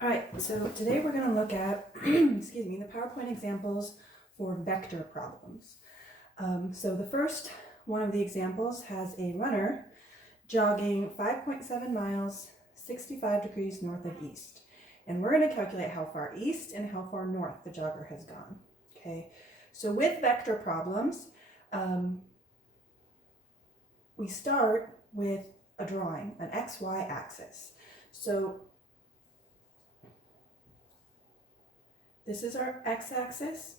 All right, so today we're going to look at, excuse me, the PowerPoint examples for vector problems. So the first one of the examples has a runner jogging 5.7 miles, 65 degrees north of east. And we're going to calculate how far east and how far north the jogger has gone. Okay, so with vector problems, we start with a drawing, an XY axis. So this is our x-axis,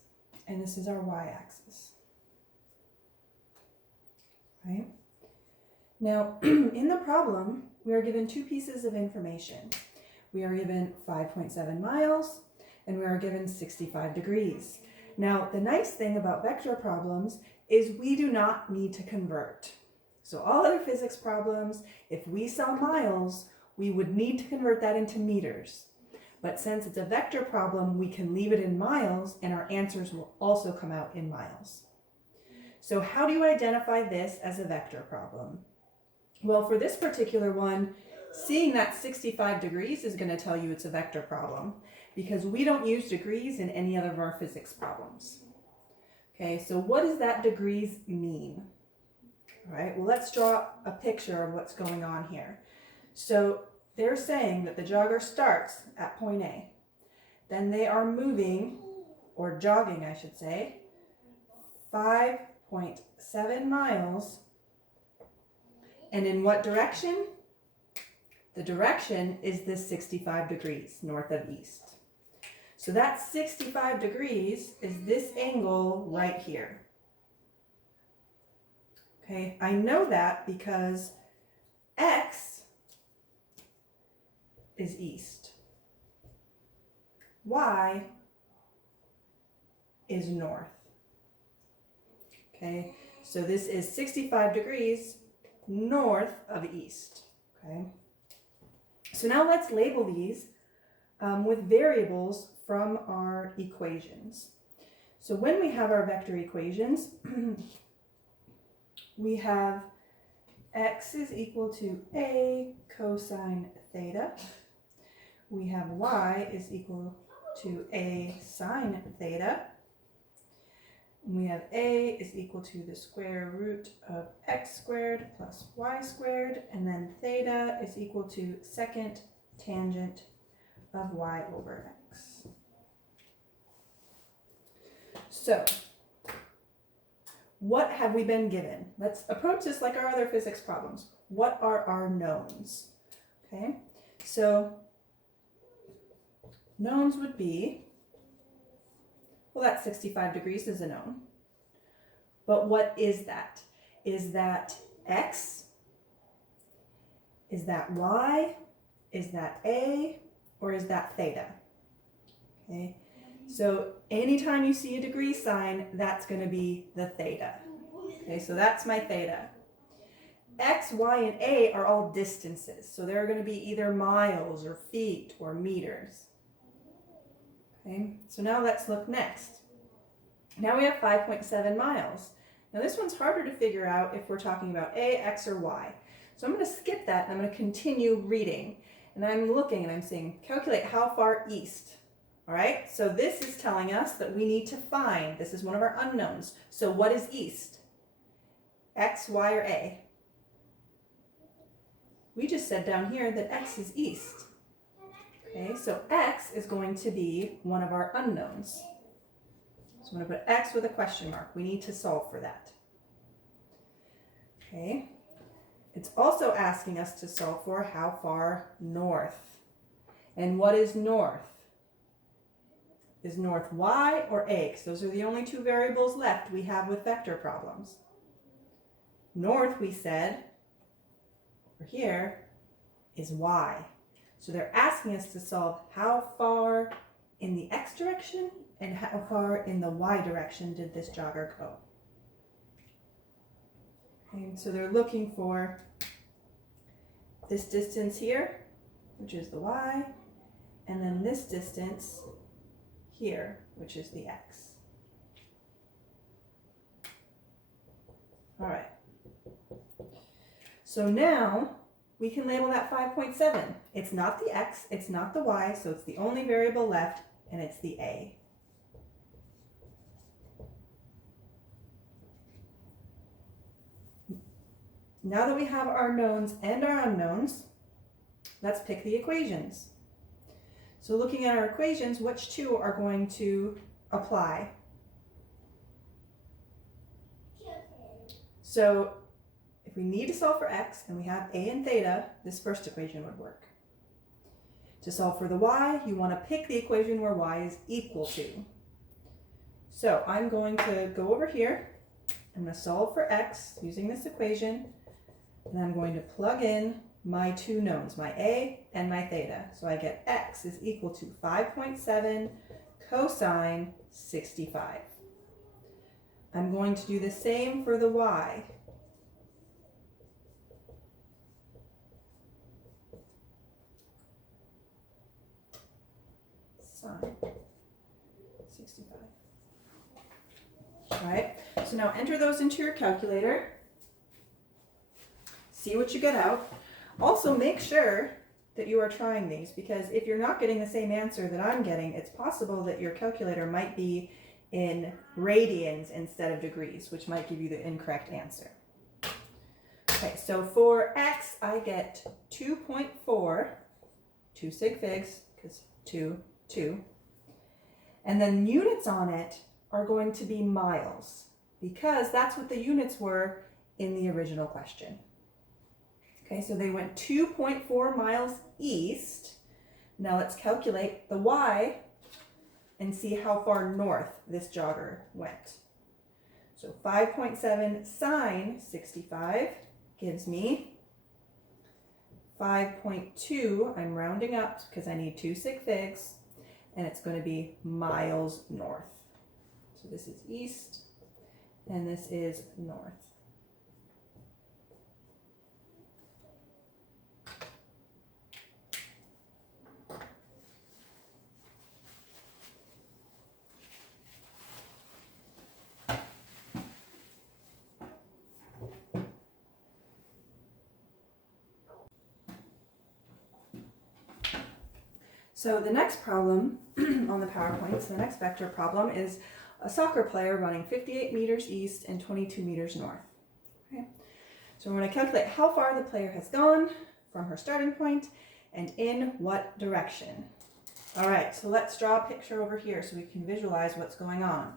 and this is our y-axis, right? Now, in the problem, we are given two pieces of information. We are given 5.7 miles, and we are given 65 degrees. Now, the nice thing about vector problems is we do not need to convert. So all other physics problems, if we saw miles, we would need to convert that into meters. But since it's a vector problem, we can leave it in miles and our answers will also come out in miles. So how do you identify this as a vector problem? Well, for this particular one, seeing that 65 degrees is going to tell you it's a vector problem because we don't use degrees in any other of our physics problems. Okay, so what does that degrees mean? All right, well, let's draw a picture of what's going on here. So they're saying that the jogger starts at point A. Then they are moving, or jogging I should say, 5.7 miles. And in what direction? The direction is this 65 degrees north of east. So that 65 degrees is this angle right here. Okay, I know that because X is east. Y is north. Okay, so this is 65 degrees north of east. Okay, so now let's label these with variables from our equations. So when we have our vector equations, we have x is equal to a cosine theta. We have y is equal to a sine theta. We have a is equal to the square root of x squared plus y squared, and then theta is equal to second tangent of y over x. So, what have we been given? Let's approach this like our other physics problems. What are our knowns? Okay, so knowns would be, well, that 65 degrees is a known. But what is that? Is that x? Is that y? Is that a? Or is that theta? Okay, so anytime you see a degree sign, that's going to be the theta. Okay, so that's my theta. X, y, and a are all distances. So they're going to be either miles or feet or meters. Okay, so now let's look next. Now we have 5.7 miles. Now this one's harder to figure out if we're talking about a, x, or y. So I'm going to skip that and I'm going to continue reading. And I'm looking and I'm saying, calculate how far east. All right, so this is telling us that we need to find, this is one of our unknowns. So what is east? X, y, or a? We just said down here that x is east. Okay, so x is going to be one of our unknowns. So I'm going to put x with a question mark. We need to solve for that. Okay, it's also asking us to solve for how far north. And what is north? Is north y or a? Because those are the only two variables left we have with vector problems. North, we said, over here, is y. So they're asking us to solve how far in the x direction and how far in the y direction did this jogger go. Okay, so they're looking for this distance here, which is the y, and then this distance here, which is the x. All right. So now we can label that 5.7. It's not the x, it's not the y, so it's the only variable left, and it's the a. Now that we have our knowns and our unknowns, let's pick the equations. So looking at our equations, which two are going to apply? So if we need to solve for x and we have a and theta, this first equation would work. To solve for the y, you want to pick the equation where y is equal to. So I'm going to go over here. I'm going to solve for x using this equation, and I'm going to plug in my two knowns, my a and my theta. So I get x is equal to 5.7 cosine 65. I'm going to do the same for the y. Sine 65. All right, so now enter those into your calculator. See what you get out. Also make sure that you are trying these, because if you're not getting the same answer that I'm getting, it's possible that your calculator might be in radians instead of degrees, which might give you the incorrect answer. Okay, so for x, I get 2.4, 2 sig figs, because 2, and then units on it are going to be miles, because that's what the units were in the original question. Okay, so they went 2.4 miles east. Now let's calculate the y and see how far north this jogger went. So 5.7 sine 65 gives me 5.2, I'm rounding up because I need 2 sig figs, and it's going to be miles north. So this is east, and this is north. So the next problem on the PowerPoint, so the next vector problem is a soccer player running 58 meters east and 22 meters north. Okay. So we're going to calculate how far the player has gone from her starting point and in what direction. All right, so let's draw a picture over here so we can visualize what's going on.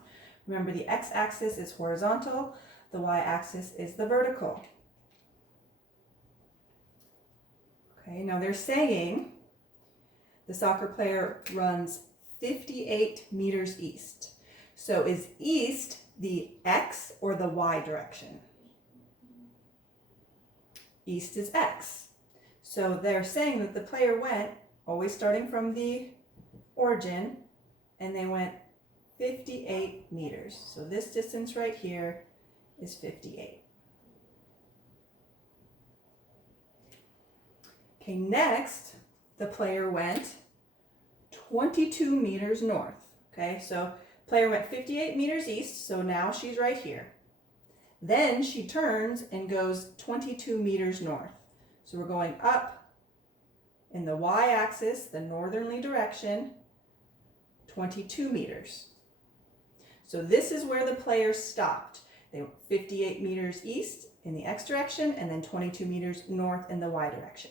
Remember, the x-axis is horizontal, the y-axis is the vertical. Okay, now they're saying the soccer player runs 58 meters east. So is east the x or the y direction? East is x. So they're saying that the player went, always starting from the origin, and they went 58 meters. So this distance right here is 58. Okay, next, the player went 22 meters north. Okay, so player went 58 meters east, so now she's right here. Then she turns and goes 22 meters north. So we're going up in the y-axis, the northerly direction, 22 meters. So this is where the player stopped. They went 58 meters east in the x direction and then 22 meters north in the y direction.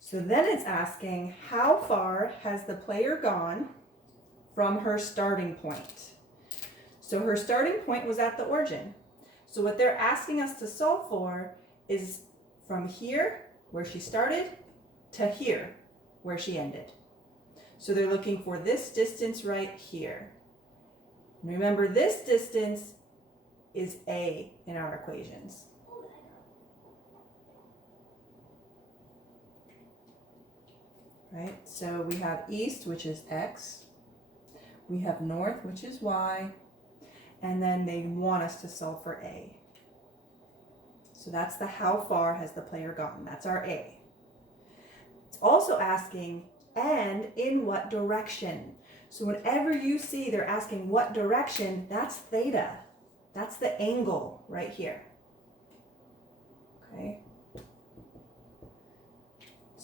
So then it's asking, how far has the player gone from her starting point? So her starting point was at the origin. So what they're asking us to solve for is from here, where she started, to here, where she ended. So they're looking for this distance right here. Remember, this distance is a in our equations. Right? So we have east, which is x. We have north, which is y. And then they want us to solve for a. So that's the how far has the player gone. That's our a. It's also asking, and in what direction. So whenever you see they're asking what direction, that's theta. That's the angle right here. Okay.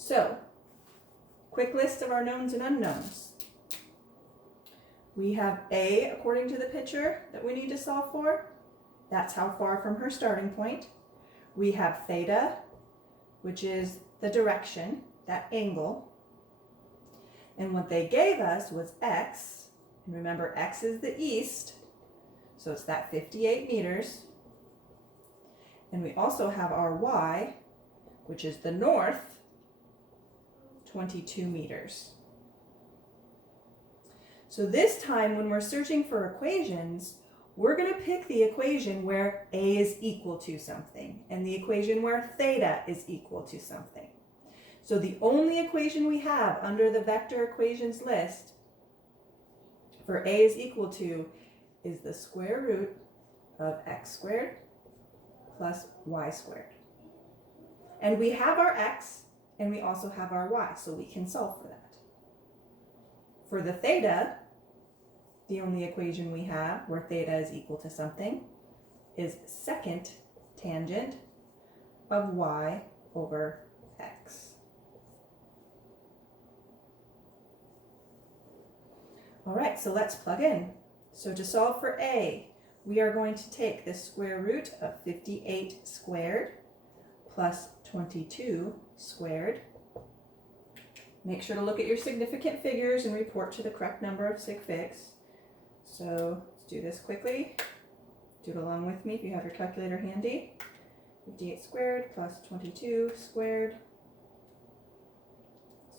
So, quick list of our knowns and unknowns. We have A according to the picture that we need to solve for. That's how far from her starting point. We have theta, which is the direction, that angle. And what they gave us was x. And remember, x is the east, so it's that 58 meters. And we also have our y, which is the north, 22 meters. So this time when we're searching for equations, we're going to pick the equation where a is equal to something and the equation where theta is equal to something. So the only equation we have under the vector equations list for a is equal to is the square root of x squared plus y squared. And we have our x and we also have our y, so we can solve for that. For the theta, the only equation we have where theta is equal to something is second tangent of y over x. All right, so let's plug in. So to solve for a, we are going to take the square root of 58 squared plus 22 squared. Make sure to look at your significant figures and report to the correct number of sig figs. So let's do this quickly. Do it along with me if you have your calculator handy. 58 squared plus 22 squared.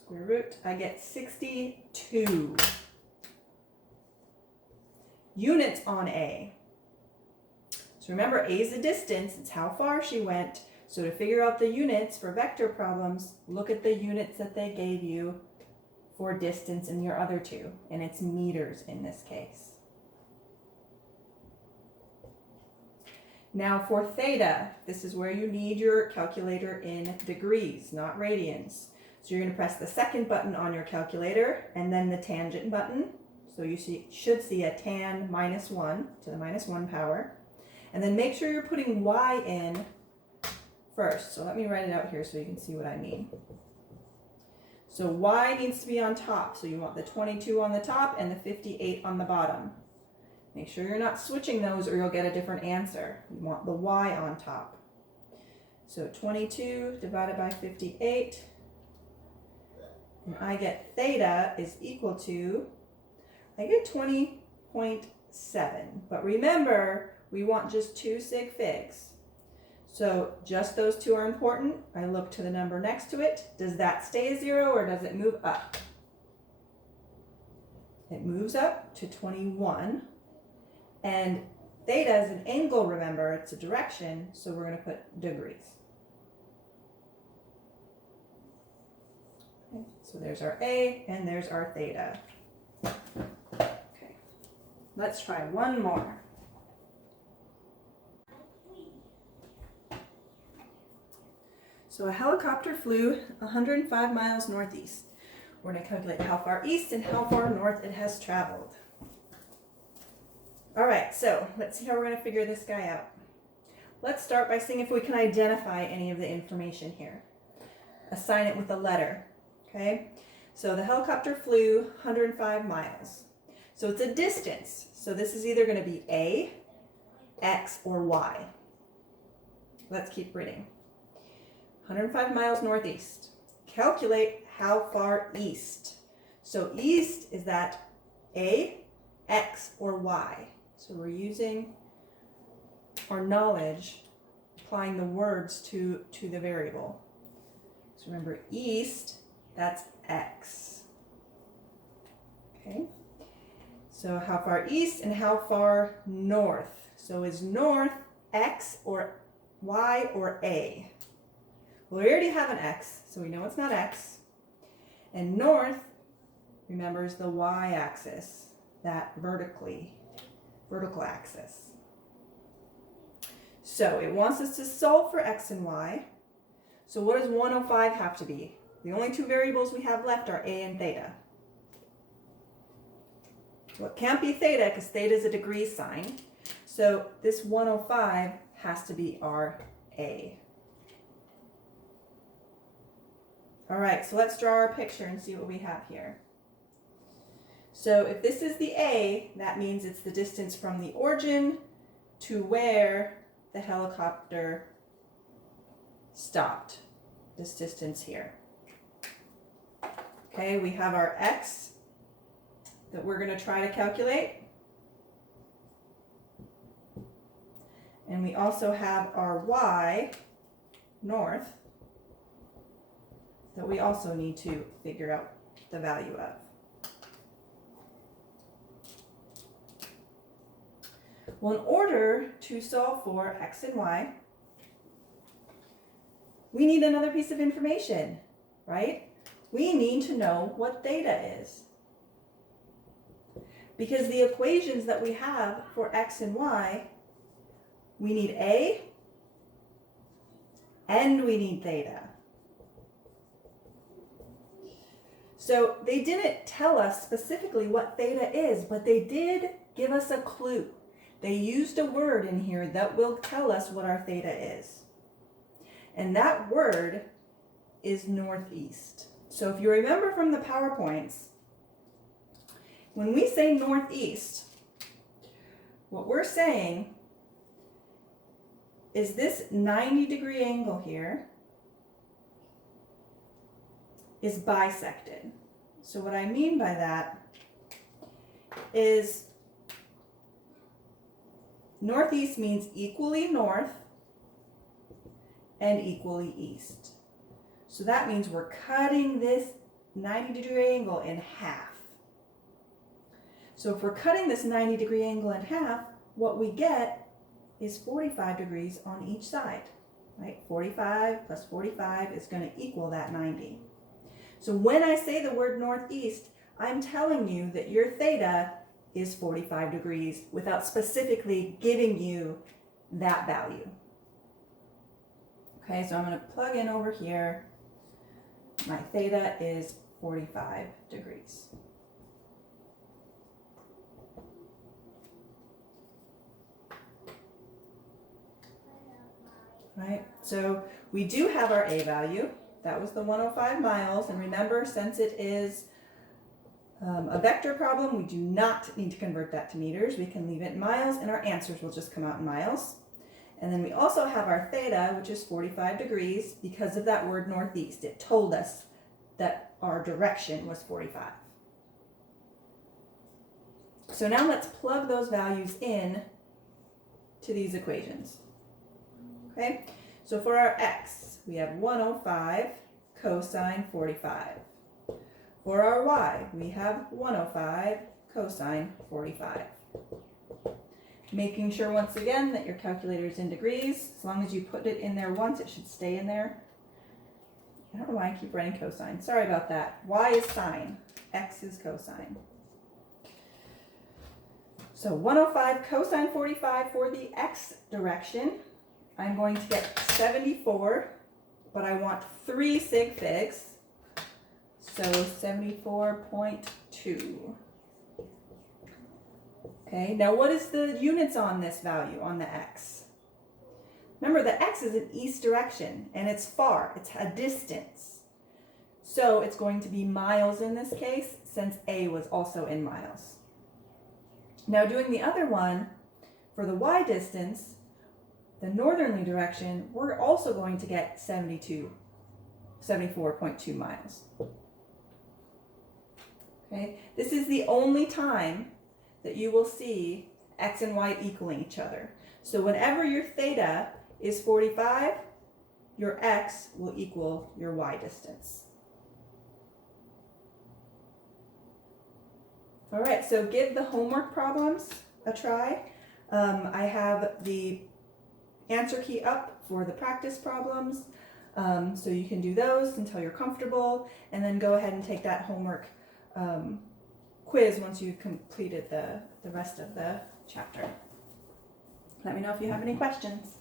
Square root, I get 62. Units on A. So remember, A is the distance, it's how far she went. So to figure out the units for vector problems, look at the units that they gave you for distance in your other two, and it's meters in this case. Now for theta, this is where you need your calculator in degrees, not radians. So you're going to press the second button on your calculator and then the tangent button. So you should see a tan minus 1 to the minus 1 power. And then make sure you're putting y in first. So let me write it out here so you can see what I mean. So y needs to be on top. So you want the 22 on the top and the 58 on the bottom. Make sure you're not switching those or you'll get a different answer. You want the y on top. So 22 divided by 58. And I get theta is equal to, I get 20.7. But remember, we want just 2 sig figs. So just those two are important. I look to the number next to it. Does that stay 0 or does it move up? It moves up to 21. And theta is an angle, remember, it's a direction, so we're going to put degrees. Okay, so there's our A and there's our theta. Okay, let's try one more. So a helicopter flew 105 miles northeast. We're going to calculate how far east and how far north it has traveled. All right, so let's see how we're going to figure this guy out. Let's start by seeing if we can identify any of the information here. Assign it with a letter, okay? So the helicopter flew 105 miles. So it's a distance. So this is either going to be A, X, or Y. Let's keep reading. 105 miles northeast. Calculate how far east. So east is that A, X, or Y. So we're using our knowledge, applying the words to the variable. So remember, east, that's X. Okay. So how far east and how far north? So is north X or Y or A? Well, we already have an X, so we know it's not X. And north, remember, is the Y-axis, that vertical axis. So it wants us to solve for X and Y. So what does 105 have to be? The only two variables we have left are A and theta. So it can't be theta because theta is a degree sign. So this 105 has to be our A. All right, so let's draw our picture and see what we have here. So if this is the A, that means it's the distance from the origin to where the helicopter stopped, this distance here. Okay, we have our X that we're going to try to calculate. And we also have our Y, north, that we also need to figure out the value of. Well, in order to solve for X and Y, we need another piece of information, right? We need to know what theta is. Because the equations that we have for X and Y, we need A and we need theta. So they didn't tell us specifically what theta is, but they did give us a clue. They used a word in here that will tell us what our theta is. And that word is northeast. So if you remember from the PowerPoints, when we say northeast, what we're saying is this 90-degree angle here is bisected. So what I mean by that is northeast means equally north and equally east. So that means we're cutting this 90-degree angle in half. So if we're cutting this 90-degree angle in half, what we get is 45 degrees on each side, right? 45 plus 45 is going to equal that 90. So when I say the word northeast, I'm telling you that your theta is 45 degrees without specifically giving you that value. Okay, so I'm going to plug in over here. My theta is 45 degrees. Right, so we do have our A value. That was the 105 miles. And remember, since it is a vector problem, we do not need to convert that to meters. We can leave it in miles and our answers will just come out in miles. And then we also have our theta, which is 45 degrees because of that word northeast. It told us that our direction was 45. So now let's plug those values in to these equations. Okay, so for our X, we have 105 cosine 45. For our Y, we have 105 cosine 45. Making sure once again that your calculator is in degrees. As long as you put it in there once, it should stay in there. I don't know why I keep writing cosine. Sorry about that. Y is sine, X is cosine. So 105 cosine 45 for the X direction. I'm going to get 74, but I want 3 sig figs, so 74.2. Okay, now what is the units on this value, on the X? Remember, the X is an east direction, and it's far, it's a distance. So it's going to be miles in this case, since A was also in miles. Now doing the other one, for the Y distance, the northerly direction, we're also going to get 74.2 miles. Okay, this is the only time that you will see X and Y equaling each other. So whenever your theta is 45, your X will equal your Y distance. All right, so give the homework problems a try. I have the answer key up for the practice problems, so you can do those until you're comfortable, and then go ahead and take that homework quiz once you've completed the rest of the chapter. Let me know if you have any questions.